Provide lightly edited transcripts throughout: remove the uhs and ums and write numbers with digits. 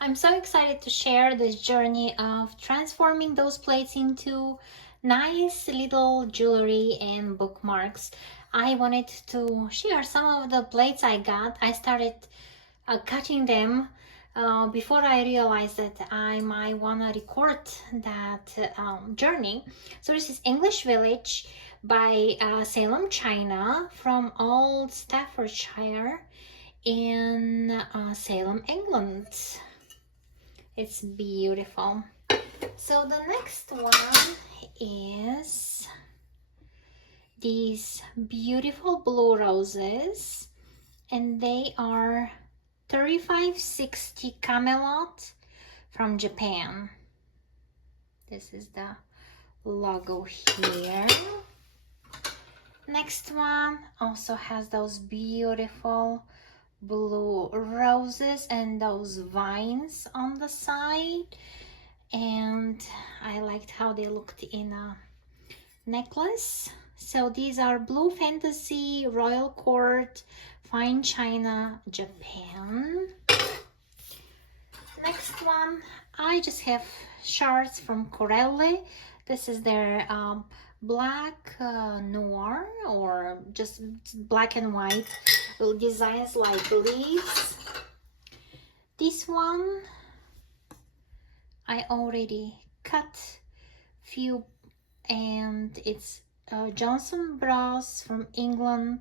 I'm so excited to share this journey of transforming those plates into nice little jewelry and bookmarks. I wanted to share some of the plates I got. I started cutting them before I realized that I might want to record that journey. So this is English Village by Salem, China, from Old Staffordshire in Salem, England. It's beautiful. So the next one is these beautiful blue roses, and they are 3560 Camelot from Japan. This is the logo here. Next one also has those beautiful blue roses and those vines on the side, and I liked how they looked in a necklace. So these are Blue Fantasy Royal Court Fine China, Japan. Next one, I just have shards from Corelle. This is their black noir, or just black and white designs like leaves. This one I already cut few, and it's Johnson Bros from England,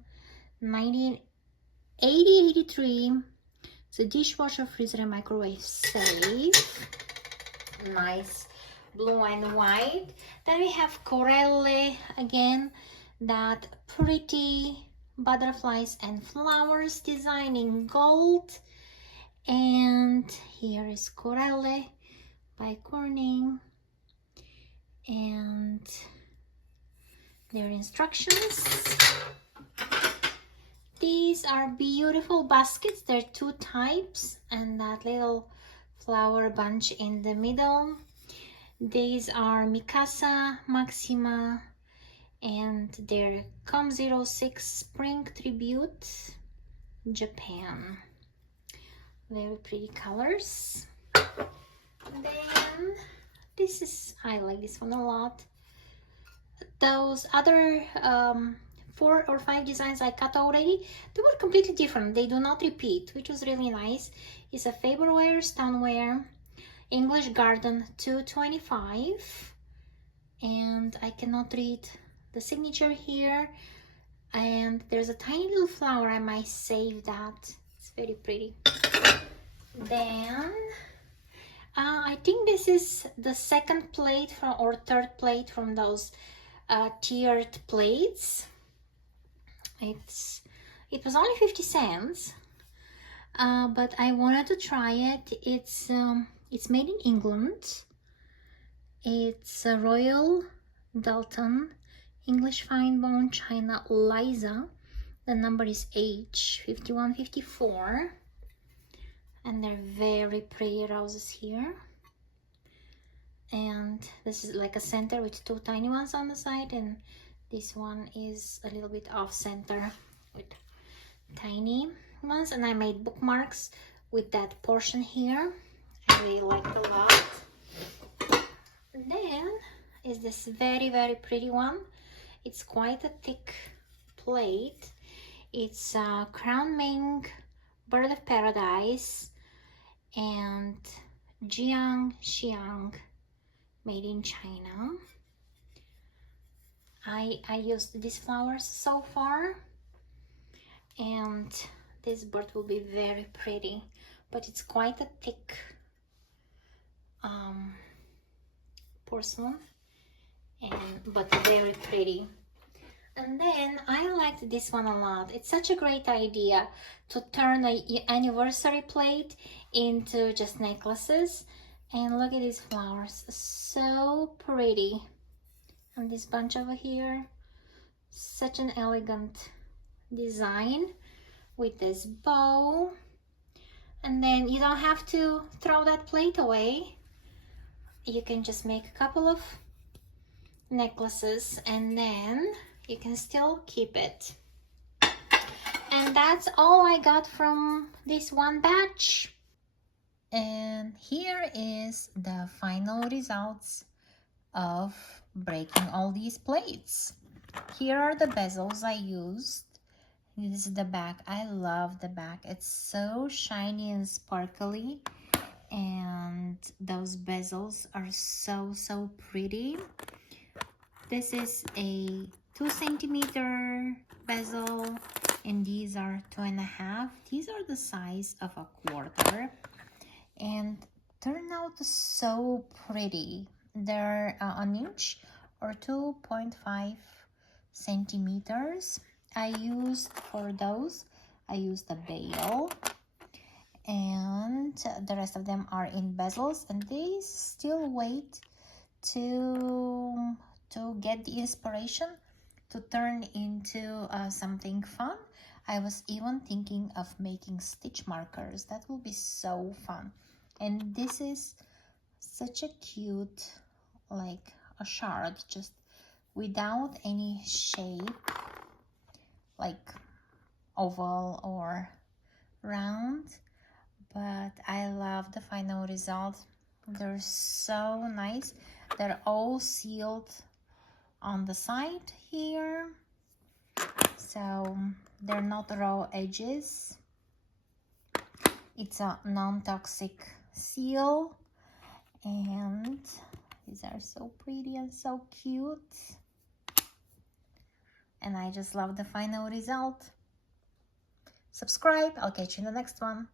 1983. It's a dishwasher, freezer, and microwave safe. Nice blue and white. Then we have Corelle again, that pretty butterflies and flowers design in gold. And here is Corelle by Corning, and their instructions. These are beautiful baskets. There are two types, and that little flower bunch in the middle. These are Mikasa Maxima, and they're COM06 Spring Tribute, Japan. Very pretty colors. Then this is, I like this one a lot. Those other 4 or 5 designs I cut already, they were completely different. They do not repeat, which was really nice. It's a Faberware Stoneware English Garden 225, and I cannot read the signature here. And there's a tiny little flower. I might save that. It's very pretty. Then I think this is the second plate from, or third plate from those tiered plates. It was only 50 cents, but I wanted to try it. It's made in England. It's a Royal Dalton English Fine Bone China Liza. The number is H5154, and they're very pretty roses here. And this is like a center with 2 tiny ones on the side, and this one is a little bit off center with tiny ones. And I made bookmarks with that portion here. I really liked a lot. And then is this very, very pretty one. It's quite a thick plate. It's Crown Ming Bird of Paradise and Jiang Xiang, made in China. I used these flowers so far, and this bird will be very pretty, but it's quite a thick porcelain, but very pretty. And then I liked this one a lot. It's such a great idea to turn an anniversary plate into just necklaces. And look at these flowers, so pretty. And this bunch over here, such an elegant design with this bow. And then you don't have to throw that plate away. You can just make a couple of necklaces, and then you can still keep it. And that's all I got from this one batch. And here is the final results of breaking all these plates. Here are the bezels I used. This is the back. I love the back. It's so shiny and sparkly, and those bezels are so pretty. This is a 2 centimeter bezel, and these are 2.5. These are the size of a quarter, and turn out so pretty. They're an inch or 2.5 centimeters. I used the bail, and the rest of them are in bezels, and they still wait to get the inspiration to turn into something fun. I was even thinking of making stitch markers. That will be so fun. And this is such a cute, like a shard, just without any shape, like oval or round. But I love the final result. They're so nice. They're all sealed on the side here, so they're not raw edges. It's a non-toxic seal, and these are so pretty and so cute, and I just love the final result. Subscribe. I'll catch you in the next one.